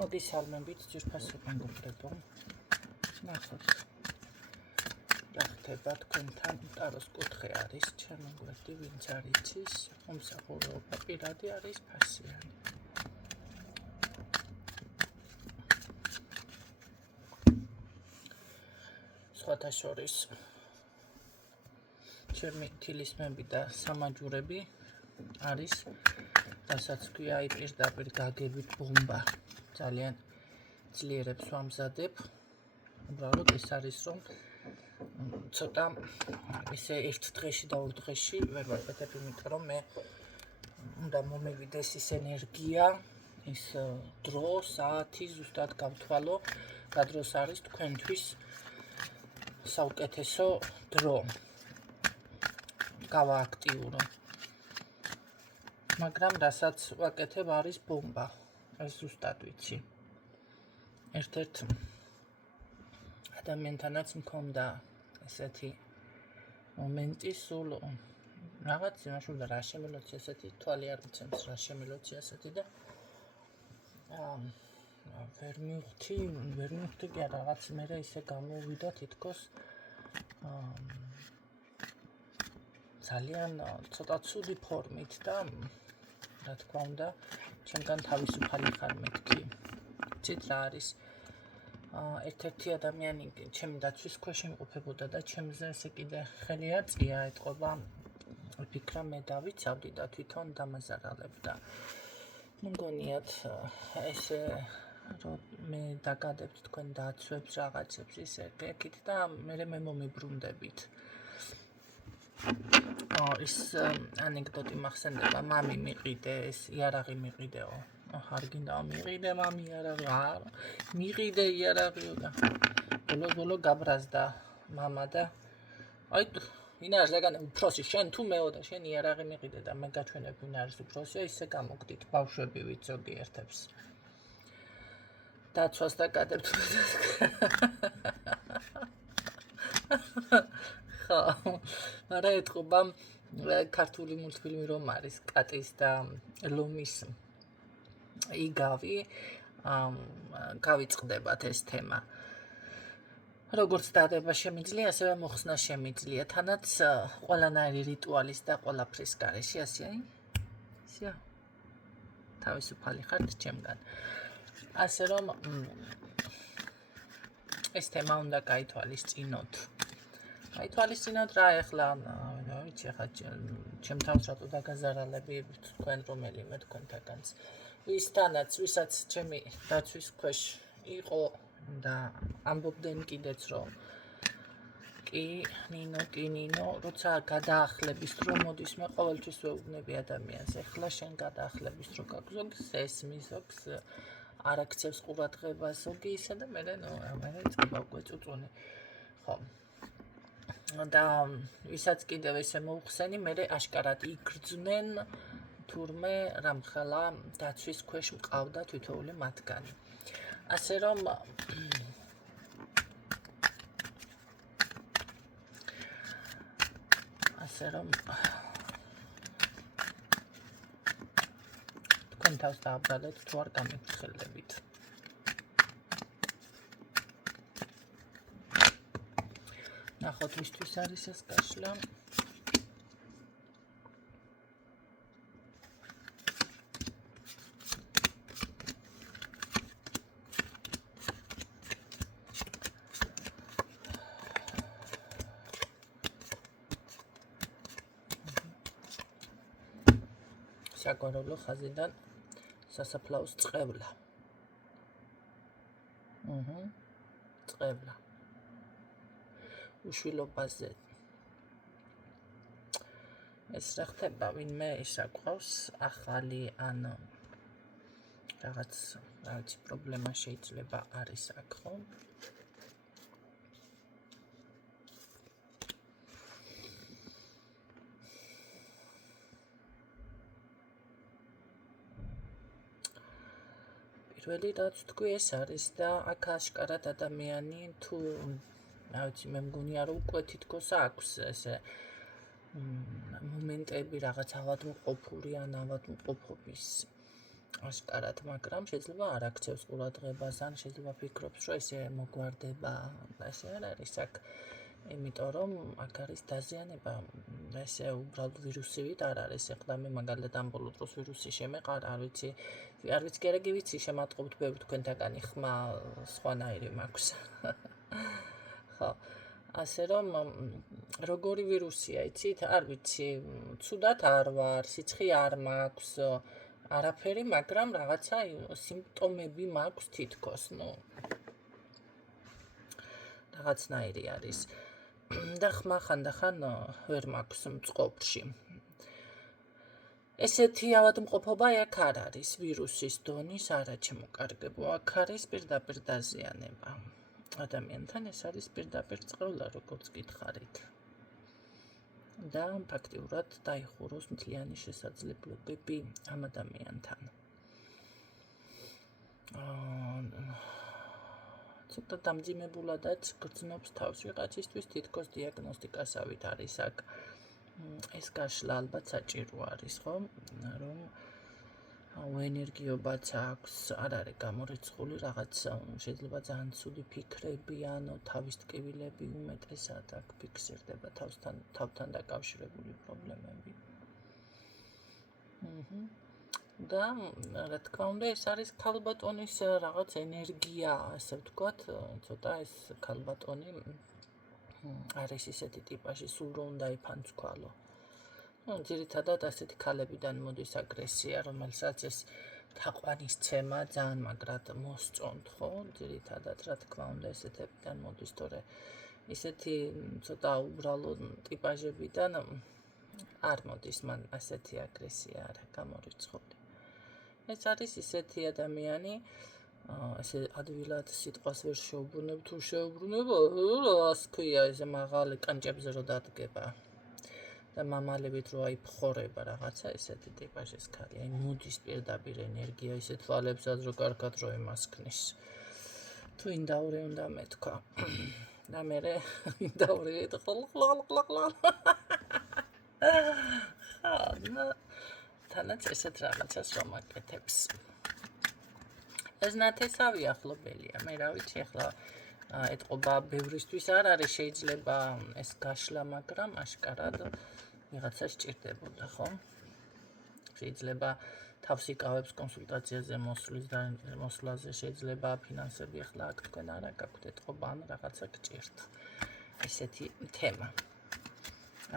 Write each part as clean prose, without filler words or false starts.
მოგისალმებით ძვირფასი მეგობრებო. ნახოთ რა ხდება თქვენთან. ტაროს კუთხე არის ჩემი გვერდი, ვინც არ იცის, მომსახურება პირადი არის ფასიანი. სხვათა შორის ჩემი თილისმები და სამაჯურები არის, რასაც ქვია პირდაპირ გაგებით ბომბა. ძალიან ძლიერებს ვამზადებ. უბრალოდ ეს არის რომ ცოტა ესე ერთ დღეში და ორ დღეში ვერ ვაკეთებ, იმიტომ რომ მე უნდა მომევიდეს ის ენერგია, ის დრო, საათი ზუსტად გავთვალო, რა დროს არის თქვენთვის საუკეთესო დრო. გავააქტიურო. მაგრამ რასაც ვაკეთებ არის ბომბა. ეს ზუსტად ვიცი. ერთ-ერთ ადამიანთანაც მქონდა ესეთი მომენტი, სულ რაღაც იმაში და რა შემილოცი ესეთი, თვალი არ მიცემს რა შემილოცი ესეთი და ვერ მივხვდი კი რაღაც მე ისე გამოვიდა თითქოს ძალიან ცოტა ცუდი ფორმით და რა თქმა უნდა ჩემგან თავისუფალი ხარ მეთქი. ცით რა არის ერთ-ერთი ადამიანი ჩემი დაცვის ქვეშ იმყოფებოდა და ჩემზე ესე კიდე ხელი აწია, ეთყობა ვფიქრა მე დავიცავდი და თვითონ დამაზარალებდა. მგონიათ ესე რომ მე დაგადებთ თქვენ დაცვებს რაღაცებს ისე გეკით და მე მომიბრუნდებით. ის ანეკდოტი მახსენდება, მამი მიყიდე, ეს იარაღი მიყიდეო. არ გინდა მიყიდე მამი იარაღი, მიყიდე იარაღიო და ბოლო გაბრაზდა მამა და აი ვინ არის ეგან უფროსი, შენ თუ მეო და შენ იარაღი მიყიდე და მე გაჩვენებ ვინ არის უფროსი, ისე გამოგდით ბავშვები ვით ზოგიერთებს. დაცვას დაგადებთ. არა ეთყობა ქართული მულტფილმი რომ არის კატის და ლომის იგავი, გავიწყდებათ ეს თემა. როგორც დადება შემიძლია, ასევე მოხსნა შემიძლია, თანაც ყველანაირი რიტუალის და ყველაფრის გარეშე ასეა. თავისუფალი ხართ ჩემგან. ასე რომ ეს თემა უნდა გაითვალისწინოთ. გაითვალისწინოთ რა ეხლა, ვიცი ახლა ჩემ თავს რატო დაგაზარალები თქვენ რომელიმე თქვენთაგანს. ვისაც ჩემი დაცვის ქვეშ იყო და ამბობდნენ კიდეც რომ კი ნინო, როცა გადაახლების დრო მოდის, მე ყოველთვის ვეუბნები ადამიანს, ეხლა შენ გადაახლების დრო გაქვს, ზოგს ესმის, ზოგს არ აქცევს ყურადღებას, ზოგი ისე და მე იწყება უკვე წუწუნი. ხო. და ვისაც კიდევ ესე მოუხსენი, მე აშკარად იგრძნენ თურმე რამხელა დაცვის ქვეშ მყავდა თითოეული მათგანი. ასე რომ თქვენ თავს დააბრალეთ თუ არ გამიფრთხილდებით. ნახოთ ვისთვის არის ეს გაშლა. საგვარეულო ხაზიდან სასაფლაოს წყევლა. წყევლა. უშვილობაზე. ეს რა ხდება, ვინმე ისაკვავს ახალი ან რაღაც პრობლემა შეიძლება არის აქ, ხო? პირველი რაც თქვი ეს არის და აქ აშკარად ადამიანი თუ რა ვიცი მე მგონია რომ უკვე თითქოს აქვს ესე მომენტები რაღაც ავადმყოფური ან ავადმყოფობის აშკარად, მაგრამ შეიძლება არ აქცევს ყურადღებას, ან შეიძლება ფიქრობს, რომ ესე მოგვარდება, ასე არ არის აქ. იმიტომ რომ აქ არის დაზიანება, ესე უბრალოდ ვირუსივით არ არის. ეხლა მე მაგალითად ამ ბოლო დროს ვირუსი შემეყარა, არ ვიცი კი ვიცი, შემატყობთ ბევრი თქვენთაგანი ხმა სხვანაირი მაქვს. ხო. ასე რომ როგორი ვირუსია, იცით? არ ვიცი, ცუდად არ ვარ, სიცხე არ მაქვს, არაფერი, მაგრამ რაღაცა სიმპტომები მაქვს თითქოს, რაღაცნაირი არის. და ხმა ხანდახან ვერ მაქვს მწყობრში. ესეთი ავადმყოფობა აქ არ არის, ვირუსის დონის არაჩემოკარგებო, აქ არის პირდაპირ დაზიანება. ადამიანთან ეს არის პირდაპირ წყევლა, როგორც გითხარით. და ფაქტიურად დაიხუროს მთლიანი შესაძლებლობები ამ ადამიანთან. ცოტა დამძიმებულადაც გრძნობს თავს ვიღაცისთვის, თითქოს დიაგნოსტიკასავით არის აქ. ეს გაშლა ალბათ საჭირო არის, ხო? რომ ენერგიობაც აქვს, არ არის გამორიცხული რაღაც, შეიძლება ძალიან ცუდი ფიქრები, ანუ თავის ტკივილები უმეტესად აქ ფიქსირდება თავთან დაკავშირებული პრობლემები. და რა თქმა უნდა, ეს არის ქალბატონის რაღაც ენერგია, ასე ვთქვათ, ცოტა ეს ქალბატონი არის ისეთი ტიპაჟი, სულ რომ უნდა იფანცქვალო. ძირითადად ასეთი ქალებიდან მოდის აგრესია, რომელსაც ეს თაყვანისცემა ძალიან მაგრად მოსწონთ, ხო? ძირითადად, რა თქმა უნდა, ესეთებიდან მოდის, თორე ისეთი ცოტა უბრალო ტიპაჟებიდან არ მოდის მან ასეთი აგრესია არა გამორიცხული. ეს არის ისეთი ადამიანი, ესე ადვილად სიტყვას ვერ შეუბრუნებ, თუ შეუბრუნებ, რას ქვია, ესე მაღალი კანჭებზე რო დადგება. და მამალებით რო აი ფხორება რაღაცა, ესეთი ტიპაჟის ქალი, აი მოდის პირდაპირ ენერგია, ისე თვალებსაც რო კარგად რო იმასქნის. თუ ინდაური უნდა მეთქვა. და მერე ინდაური ხლ. თანაც ესეთ რაღაცას რომ აკეთებს. ეს ნათესავი ახლობელია, მე რა ვიცი, ახლა ეთყობა ბევრისთვის არ არის შეიძლება ეს გაშლა, მაგრამ აშკარად ვიღაცა სჭირდებოდა, ხო? შეიძლება თავს იკავებს კონსულტაციაზე მოსვლაზე, შეიძლება ფინანსები ახლა აქ თქვენ არა გაქვთ ეთყობა, ან რაღაცა გჭირთ. ესეთი თემა.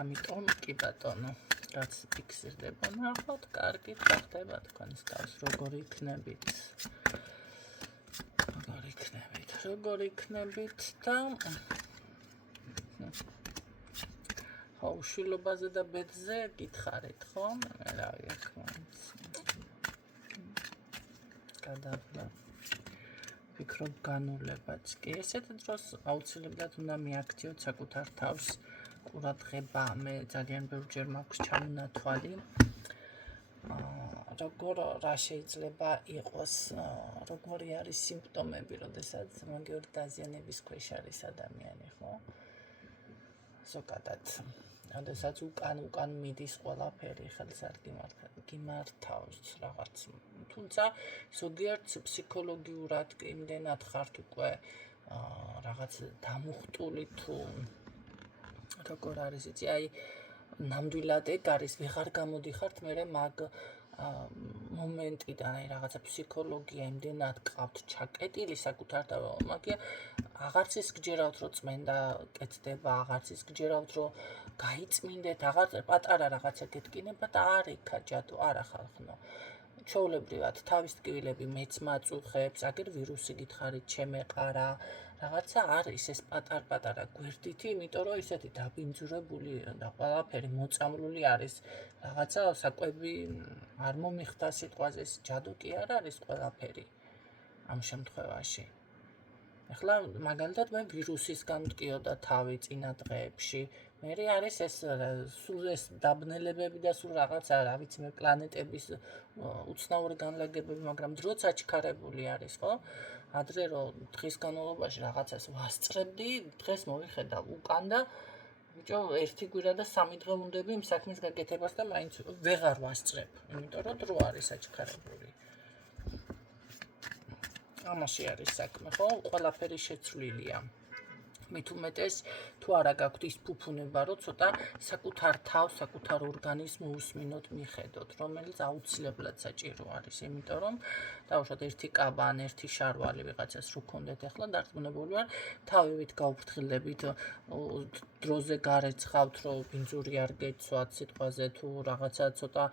ამიტომ კი ბატონო, რაც ფიქსირდება, ნახოთ, კარგით გახდება თქვენს თავს, როგორი იქნებით. როგორი იქნებით და ხო, უშვილობაზე და ბედზე გითხარით, ხო? მე რა ვიცი. გადავდა. ვფიქრობ განულებაც კი. ესეთ დროს აუცილებლად უნდა მიაქციოთ საკუთარ თავს ყურადღება. მე ძალიან ბევრჯერ მაქვს ჩამონათვალი. როგორ რა შეიძლება იყოს, როგორი არის სიმპტომები, როდესაც მაგიორი დაზიანების ქვეშ არის ადამიანი, ხო? ზოგადად, როდესაც უკან მიდის ყველაფერი, ხელს არ გიმართავს რაღაც. თუმცა ზოგიერთ ფსიქოლოგიურად იმდენად ხართ უკვე რაღაც დამუხტული თუ როგორ არის იცი, აი ნამდვილად ეგ არის, ვეღარ გამოდიხართ მერე მაგ მომენტიდან, აი რაღაცა ფსიქოლოგია იმდენად ყავთ ჩაკეტილი საკუთარ მაგია აღარც ის გჯერავთ, რომ წმენდა კეთდება, აღარც ის გჯერავთ, რომ გაიწმინდეთ, აღარც პატარა რაღაცა გეტკინება და არ იქა ჯადო, არა ხალხნო. ჩვეულებრივად თავის ტკივილები მეც მაწუხებს, აგერ ვირუსი გითხარით, შემეყარა, რაღაცა არის ეს პატარ-პატარა გვერდითი, იმიტომ რომ ისეთი დაბინძურებული და ყველაფერი მოწამლული არის. რაღაცა საკვები არ მომიხდა სიტყვაზე, ჯადო კი არ არის ყველაფერი ამ შემთხვევაში. ახლა მაგალითად მე ვირუსისგან მტკიოდა თავი წინა დღეებში. მერე არის ეს სულ ეს დაბნელებები და სულ რაღაცა, რა ვიცი მე პლანეტების უცნაური განლაგებები, მაგრამ დროც აჩქარებული არის, ხო? ადრე რომ დღის განმავლობაში რაღაცას ვასწრებდი, დღეს მოვიხედავ უკან და ბიჭო, ერთი კვირა და 3 დღე უნდები იმ საქმის გაკეთებას და მაინც ვეღარ ვასწრებ, იმიტომ რომ დრო არის აჩქარებული. ამაში არის საქმე, ხო? ყველაფერი შეცვლილია. მით უმეტეს თუ არა გაქვთ ის ფუფუნება, რომ ცოტა საკუთარ თავს, საკუთარ ორგანიზმს უსმინოთ, მიხედოთ, რომელიც აუცილებლად საჭირო არის, იმიტომ რომ დავუშვათ ერთი კაბა ან ერთი შარვალი ვიღაცას რო გქონდეთ ახლა დარწმუნებული ვარ, თავივით გაუფრთხილდებით, დროზე გარეცხავთ, რომ ბინძური არ გეცვათ სიტყვაზე თუ რაღაცა ცოტა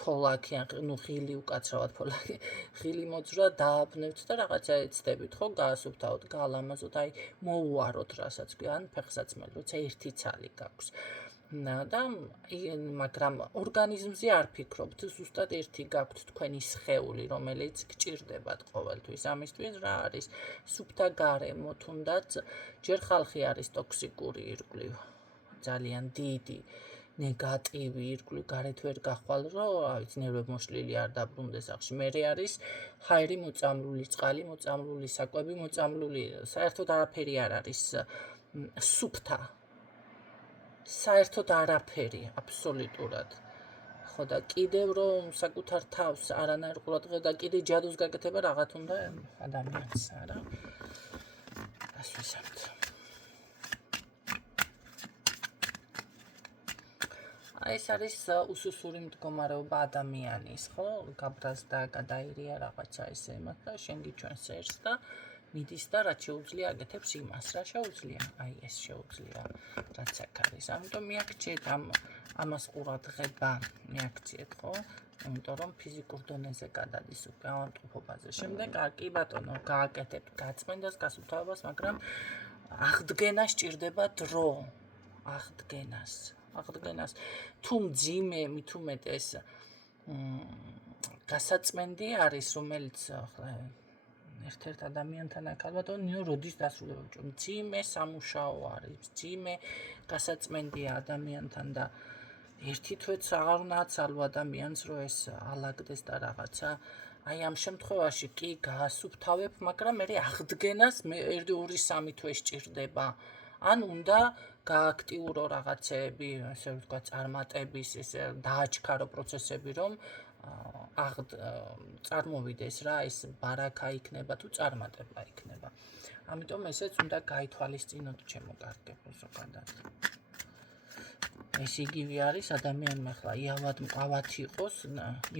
ფოლაკი, ნუ ხილი უკაცრავად ფოლაკი, ხილი მოძრა დააბნევთ და რაღაცა ეცდებით, ხო, გაასუფთავოთ, გაალამაზოთ, აი მოუაროთ, რასაც ან ფეხსაცმელი, როცა ერთი ცალი გაქვს. და მაგრამ ორგანიზმზე არ ფიქრობთ, ზუსტად ერთი გაქვთ თქვენი სხეული, რომელიც გჭირდებათ ყოველთვის. ამისთვის რა არის? სუფთა გარემო, თუნდაც ჯერ ხალხი არის ტოქსიკური ირგვლივ, ძალიან დიდი ნეგატივი ირგვლივ გარეთ ვერ გახვალ, რომ აი ნერვებმოშლილი არ დაბრუნდეს ახში. მერე არის ჰაერი მოწამლული, წყალი მოწამლული, საკვები მოწამლული, საერთოდ არაფერი არ არის სუფთა. საერთოდ არაფერი, აბსოლუტურად. ხო და კიდევ რომ საკუთარ თავს არანაირ ყურადღებას და კიდე ჯადოს გაკეთება რაღაც უნდა ადამიანს, არა? ასვისებთ. ეს არის უსუსური მდგომარეობა ადამიანის, ხო? გაბრაზდა, გადაირია რაღაცა ესე იმათ და შენ გიჩვენს ერთს და მიდის და რაც შეუძლია აკეთებს იმას, რა შეუძლია? აი ეს შეუძლია, რაც აქ არის. ამიტომ მიაქციეთ ამას ყურადღება, მიაქციეთ, ხო? იმიტომ რომ ფიზიკურ დონეზე გადადის უკვე ავადმყოფობაზე. შემდეგ კი ბატონო, გააკეთებთ გაწმენდას, გასუფთავებას, მაგრამ აღდგენა სჭირდება დრო. აღდგენას. თუ მძიმე, მით უმეტეს გასაწმენდი არის, რომელიც ახლა ერთ-ერთ ადამიანთან აქ ალბათ როდის დასრულდება, მძიმე სამუშაო არის, მძიმე გასაწმენდია ადამიანთან და ერთი თვეც აღარ უნდა აცალო ადამიანს, რომ ეს ალაგდეს და რაღაცა. აი ამ შემთხვევაში კი გაასუფთავებ, მაგრამ მე აღდგენას 2-3 თვე სჭირდება. ან უნდა გააქტიურო რაღაცეები, ესე ვთქვათ, წარმატების, ესე დააჩქარო პროცესები, რომ წარმოვიდეს რა, ეს ბარაკა იქნება თუ წარმატება იქნება. ამიტომ ესეც უნდა გაითვალისწინოთ, ჩემო კარგებო, ზოგადად. ეს იგივე არის ადამიანმა ახლა ავად იყოს,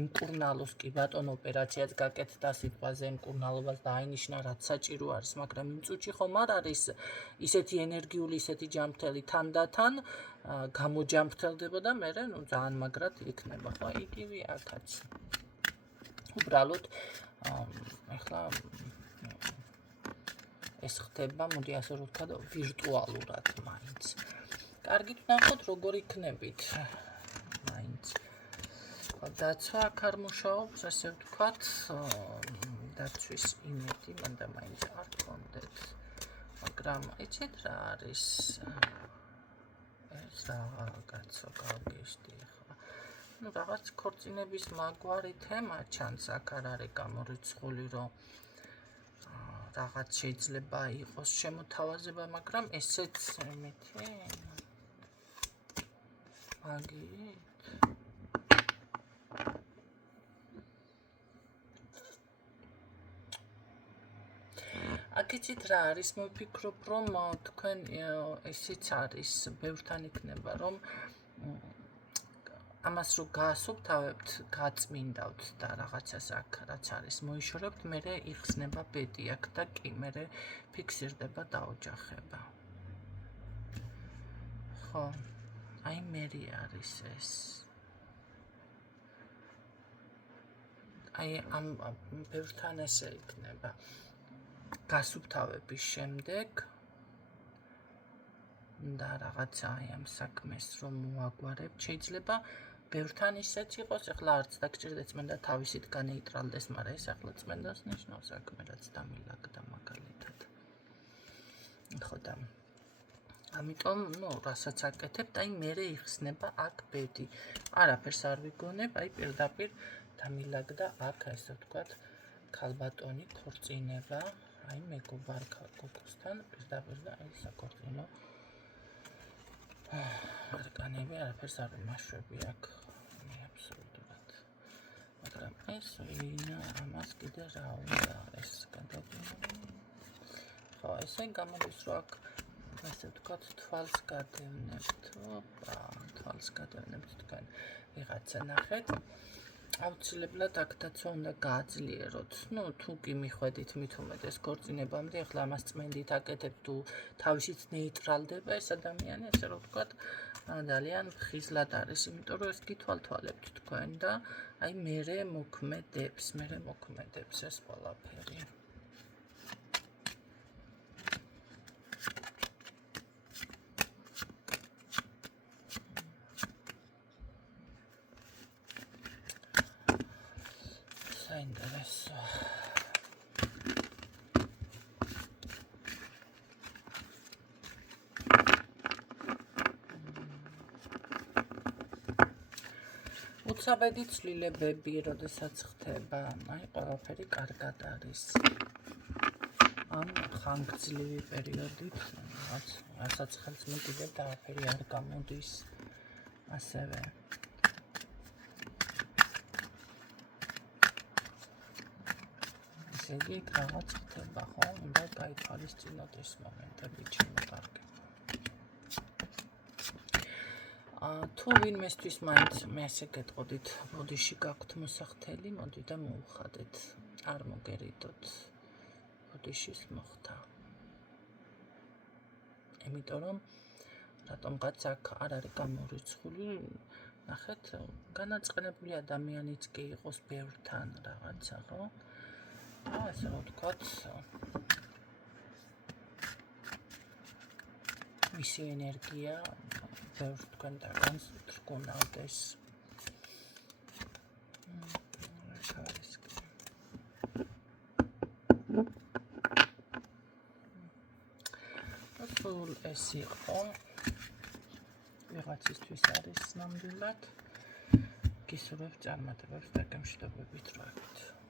იმკურნალოს კი ბატონ ოპერაციაც გაკეთდა სიტყვაზე იმკურნალობას და აინიშნა რაც საჭირო არის, მაგრამ იმ წუთში ხომ არ არის ისეთი ენერგიული, ისეთი ჯანმრთელი თანდათან გამოჯანმრთელდება და მე ძალიან მაგრად იქნება, ხო? იგივე აქაც. უბრალოდ ახლა ეს ხდება, მოდი ასე რომ ვთქვა, ვირტუალურად მაინც. კარგით ვნახოთ, როგორ იქნებით. მაინც. დაცვა აქ არ მუშაობს, ასე ვთქვათ, დაცვის იმედი მანდა მაინც არ გქონდეთ. მაგრამ იცით რა არის? ეს რაღაცა გავგეშდი ხა. ნუ რაღაც ქორწინების მაგვარი თემა ჩანს, აქ არ არის გამორიცხული, რომ რაღაც შეიძლება იყოს შემოთავაზება, მაგრამ ესეც მეთი აგით. აკიცით რა არის, მოვფიქრობ, რომ თქვენ ისიც არის, ბევრთან იქნება, რომ ამას რო გაასუფთავებთ, გაწმინდავთ და რაღაცას აქ რაც არის, მოიშორებთ, მერე იხსნება ბედი აქ და კი, მერე ფიქსირდება დაოჯახება. ხო. აი მერი არის ეს. აი ამ ბევრთან ესე იქნება. გასუფთავების შემდეგ და რაღაცა აი ამ საქმეს რომ მოაგვარებთ, შეიძლება ბევრთან ისეც იყოს, ახლა არც დაგჭირდეთ წმენდა თავისით განეიტრალდეს, მაგრამ ეს ახლა წმენდას ნიშნავს საქმე, რაც დამილაგდა მაგალითად. ხო და ამიტომ, რასაც აკეთებთ, აი მერე იხსნება აქ ბედი. არაფერს არ ვიგონებ, აი პირდაპირ დამილაგდა აქ, ესე ვთქვათ, ქალბატონი ქორწინება, აი მეგობარ გოგოსთან პირდაპირ და აი საქორწინო. არკანები არაფერს არ ვიმაშვები აქ. აბსოლუტურად. მაგრამ ეს ვინა ამას კიდე რა უნდა ეს გადავდივარ. ხო, ესე გამოდის რომ აქ ასე ვთქვათ თვალს გადევნებთ. თვალს გადევნებთ თქვენ ვიღაცა ნახეთ. აუცილებლად აქ დაცვა უნდა გააძლიეროთ. თუ კი მიხვედით მით უმეტეს ქორწინებამდე, ახლა ამას წმენდით აკეთებთ თუ თავისით ნეიტრალდება ეს ადამიანი, ასე რომ ვთქვათ, ძალიან ხიზლად არის, იმიტომ რომ ეს გითვალთვალებთ თქვენ და აი მერე მოქმედებს ეს ყველაფერი. საინტერესო. უცაბედი ცვლილებები, როდესაც ხდება, აი ყველაფერი კარგად არის. ამ ხანგრძლივი პერიოდით, რასაც ხელს მიგდებთ, აღფერი არ გამოდის. ასევე ესე იგი, რაღაც ხდება, ხო? უნდა გაითვალისწინოთ ეს მომენტები ჩემო კარგი. თუ ვინმესთვის მაინც მე ასე გეტყოდით, ბოდიში გაქვთ მოსახდელი, მოდი და მოუხადეთ. არ მოგერიდოთ ბოდიშის მოხდა. იმიტომ რომ რატომღაც აქ არ არის გამორიცხული, ნახეთ, განაწყენებული ადამიანიც კი იყოს ბევრთან რაღაცა, ხო? ასე რომ ვთქვათ, მისი ენერგია ბევრ თქვენთაგან თრგუნავდეს. სულ ეს იყო. ვიღაცისთვის არის ნამდვილად. გისურვებთ წარმატებებს და გემშვიდობებით როებით.